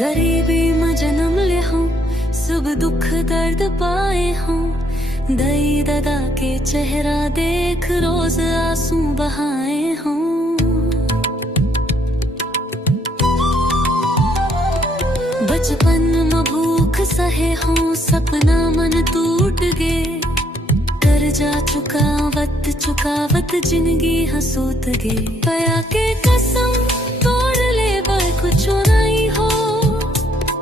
गरीबी में जन्म ले हूँ, सब दुख दर्द पाए हूँ। दई ददा के चेहरा देख रोज आंसू बहाए हूँ। बचपन में भूख सहे हूँ, सपना मन टूट गे। कर्जा चुकावत जिंदगी हंसूत गे। दया के कसम तोड़ ले बर कुछ नहीं हो।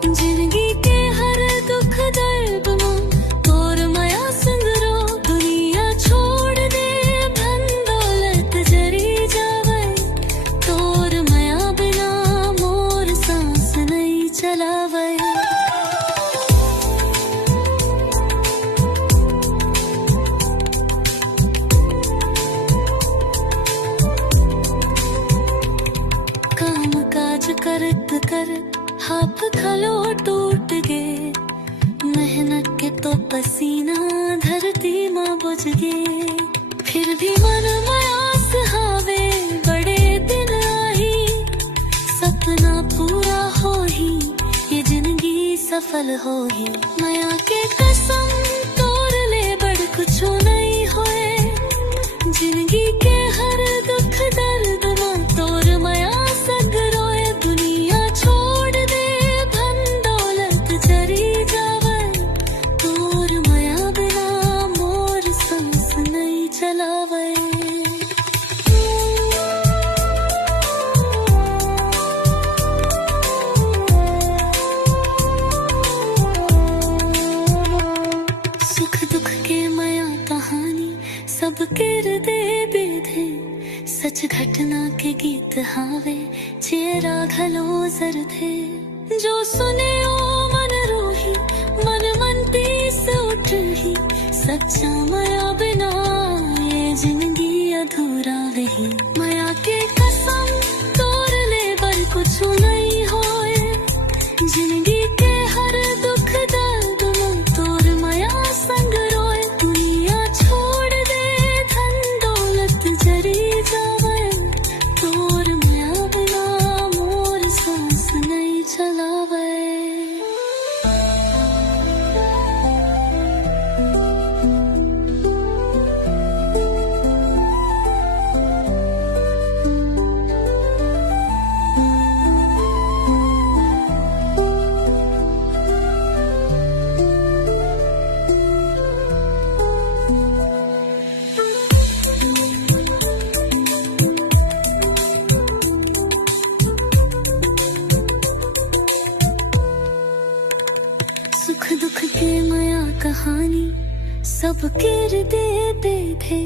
जिंदगी के हर दुख दर्द में तोर माया संग रो। दुनिया छोड़ दे धन दौलत जरी जावे। तोर माया बिना मोर सांस नहीं चलावे। काम काज करत करत हाथ थालो टूट गे। मेहनत के तो पसीना धरती माँ बुझ गे। फिर भी मन में आस हावे, बड़े दिन आई। सपना पूरा हो ही, ये जिंदगी सफल हो ही। माया के कसम तोड़ ले बड़ कुछ नहीं होए। जिंदगी के हर दुख दर्द में तोर माया संग रोए। दुनिया छोड़ दे धन दौलत जरी जावे। तोर माया बिना मोर सांस नहीं चलावे। सुख दुख के माया कहानी सबके हृदय बेधे। सच घटना के गीत हावे, चेहरा घलो जर थे। जो सुने ओ मन रोही, मन तीस उठ ही। सच्चा माया बिना ये जिंदगी अधूरा रही। माया के कसम तोड़ ले बर कुछ नहीं होए। जिंदगी के हर दुख दर्द में तोर माया संग रोए। दुनिया छोड़ दे धन दौलत जरी जावे। तोर माया बिना मोर सांस नहीं चलावे। सुख दुख के माया कहानी सबके हृदय बेधे।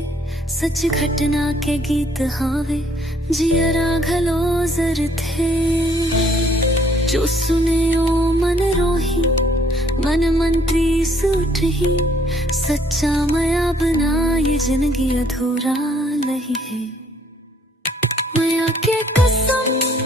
सच घटना के गीत हावे, जियरा घलो जर थे। जो सुने ओ मन रोही, मन तीस उठ ही। सच्चा माया बिना ये जिंदगी अधूरा नहीं है। माया के कसम